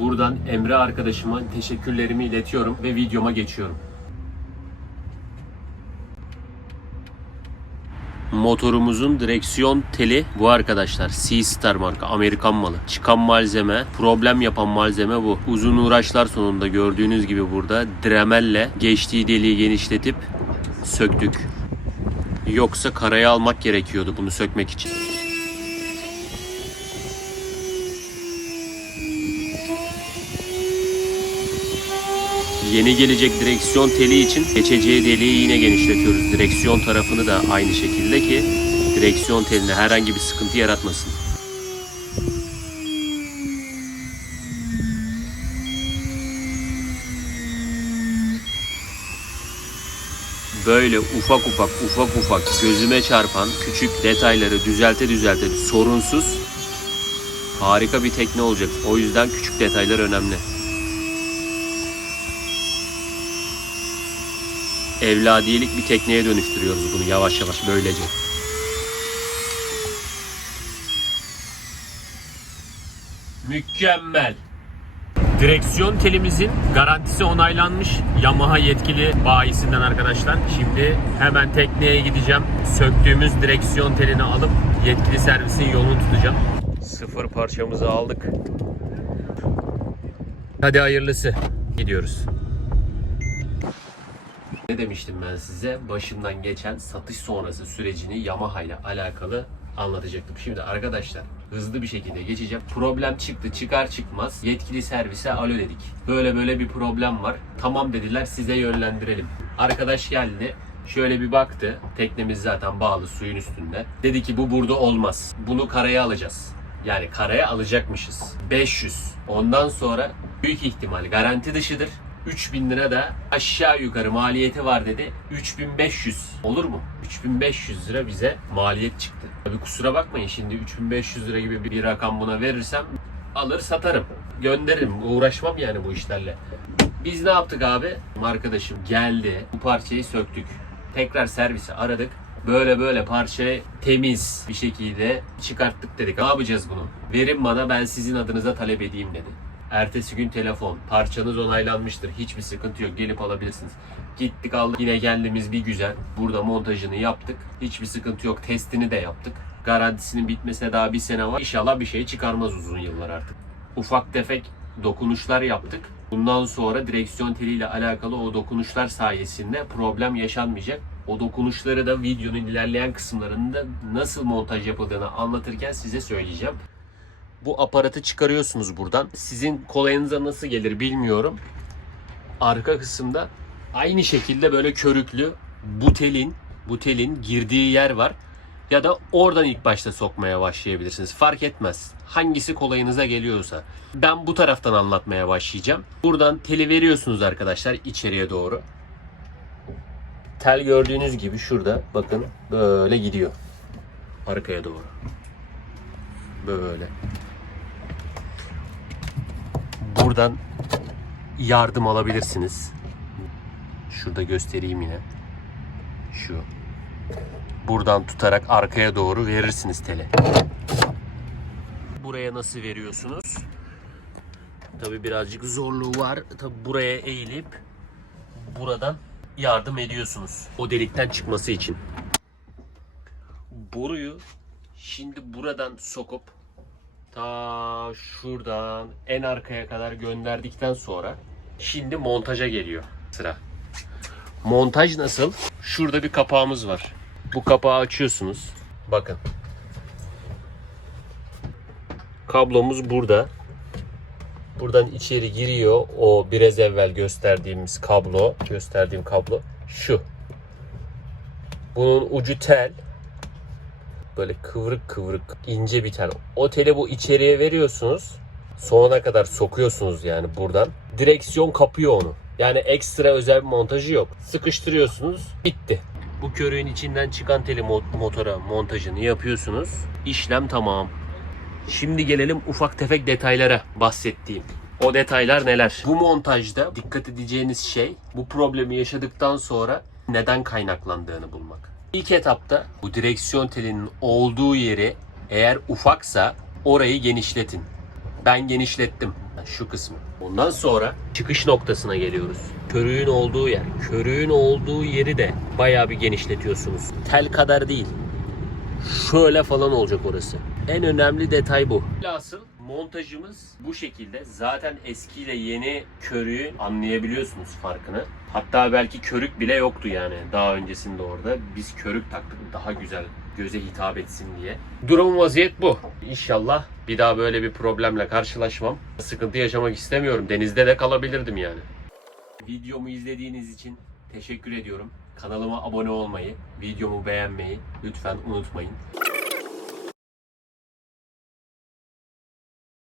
Buradan Emre arkadaşıma teşekkürlerimi iletiyorum ve videoma geçiyorum. Motorumuzun direksiyon teli bu arkadaşlar. Seastar marka Amerikan malı. Çıkan malzeme, problem yapan malzeme bu. Uzun uğraşlar sonunda gördüğünüz gibi burada dremelle geçtiği deliği genişletip söktük. Yoksa karaya almak gerekiyordu bunu sökmek için. Yeni gelecek direksiyon teli için geçeceği deliği yine genişletiyoruz. Direksiyon tarafını da aynı şekilde ki direksiyon teline herhangi bir sıkıntı yaratmasın. Böyle ufak ufak ufak ufak gözüme çarpan küçük detayları düzelte düzelte sorunsuz harika bir tekne olacak. O yüzden küçük detaylar önemli. Evladiyelik bir tekneye dönüştürüyoruz bunu yavaş yavaş böylece. Mükemmel. Direksiyon telimizin garantisi onaylanmış Yamaha yetkili bayisinden arkadaşlar. Şimdi hemen tekneye gideceğim. Söktüğümüz direksiyon telini alıp yetkili servisin yolunu tutacağım. Sıfır parçamızı aldık. Hadi hayırlısı. Gidiyoruz. Ne demiştim ben size? Başımdan geçen satış sonrası sürecini Yamaha ile alakalı anlatacaktım. Şimdi arkadaşlar hızlı bir şekilde geçeceğim. Problem çıktı çıkar çıkmaz yetkili servise alo dedik. Böyle böyle bir problem var. Tamam dediler size yönlendirelim. Arkadaş geldi. Şöyle bir baktı. Teknemiz zaten bağlı suyun üstünde. Dedi ki bu burada olmaz. Bunu karaya alacağız. Yani karaya alacakmışız. 500. Ondan sonra büyük ihtimal garanti dışıdır. 3000 lira da aşağı yukarı maliyeti var dedi. 3500 olur mu? 3500 lira bize maliyet çıktı. Tabi kusura bakmayın şimdi 3500 lira gibi bir rakam buna verirsem alır satarım. Gönderirim. Uğraşmam yani bu işlerle. Biz ne yaptık abi? Arkadaşım geldi. Bu parçayı söktük. Tekrar servisi aradık. Böyle böyle parçayı temiz bir şekilde çıkarttık dedik. Ne yapacağız bunu? Verin bana ben sizin adınıza talep edeyim dedi. Ertesi gün telefon. Parçanız onaylanmıştır. Hiçbir sıkıntı yok. Gelip alabilirsiniz. Gittik aldık. Yine geldiğimiz bir güzel. Burada montajını yaptık. Hiçbir sıkıntı yok. Testini de yaptık. Garantisinin bitmesine daha bir sene var. İnşallah bir şey çıkarmaz uzun yıllar artık. Ufak tefek dokunuşlar yaptık. Bundan sonra direksiyon teliyle alakalı o dokunuşlar sayesinde problem yaşanmayacak. O dokunuşları da videonun ilerleyen kısımlarında nasıl montaj yapıldığını anlatırken size söyleyeceğim. Bu aparatı çıkarıyorsunuz buradan. Sizin kolayınıza nasıl gelir bilmiyorum. Arka kısımda aynı şekilde böyle körüklü bu telin, bu telin girdiği yer var. Ya da oradan ilk başta sokmaya başlayabilirsiniz. Fark etmez. Hangisi kolayınıza geliyorsa. Ben bu taraftan anlatmaya başlayacağım. Buradan teli veriyorsunuz arkadaşlar içeriye doğru. Tel gördüğünüz gibi şurada bakın böyle gidiyor. Arkaya doğru. Böyle. Buradan yardım alabilirsiniz. Şurada göstereyim yine. Şu. Buradan tutarak arkaya doğru verirsiniz tele. Buraya nasıl veriyorsunuz? Tabi birazcık zorluğu var. Tabi buraya eğilip buradan yardım ediyorsunuz. O delikten çıkması için. Boruyu şimdi buradan sokup ta şuradan en arkaya kadar gönderdikten sonra şimdi montaja geliyor sıra. Montaj nasıl? Şurada bir kapağımız var. Bu kapağı açıyorsunuz. Bakın. Kablomuz burada. Buradan içeri giriyor o biraz evvel gösterdiğimiz kablo, gösterdiğim kablo şu. Bunun ucu tel. Böyle kıvrık kıvrık ince bir tel. O teli bu içeriye veriyorsunuz. Sonuna kadar sokuyorsunuz yani buradan. Direksiyon kapıyor onu. Yani ekstra özel bir montajı yok. Sıkıştırıyorsunuz. Bitti. Bu körüğün içinden çıkan teli mo- motora montajını yapıyorsunuz. İşlem tamam. Şimdi gelelim ufak tefek detaylara bahsettiğim. O detaylar neler? Bu montajda dikkat edeceğiniz şey bu problemi yaşadıktan sonra neden kaynaklandığını bulmak. İlk etapta bu direksiyon telinin olduğu yeri eğer ufaksa orayı genişletin. Ben genişlettim. Şu kısmı. Ondan sonra çıkış noktasına geliyoruz. Körüğün olduğu yer. Körüğün olduğu yeri de bayağı bir genişletiyorsunuz. Tel kadar değil. Şöyle falan olacak orası. En önemli detay bu. Asıl montajımız bu şekilde. Zaten eskiyle yeni körüğü anlayabiliyorsunuz farkını. Hatta belki körük bile yoktu yani daha öncesinde orada. Biz körük taktık daha güzel göze hitap etsin diye. Durum vaziyet bu. İnşallah bir daha böyle bir problemle karşılaşmam. Sıkıntı yaşamak istemiyorum. Denizde de kalabilirdim yani. Videomu izlediğiniz için teşekkür ediyorum. Kanalıma abone olmayı, videomu beğenmeyi lütfen unutmayın.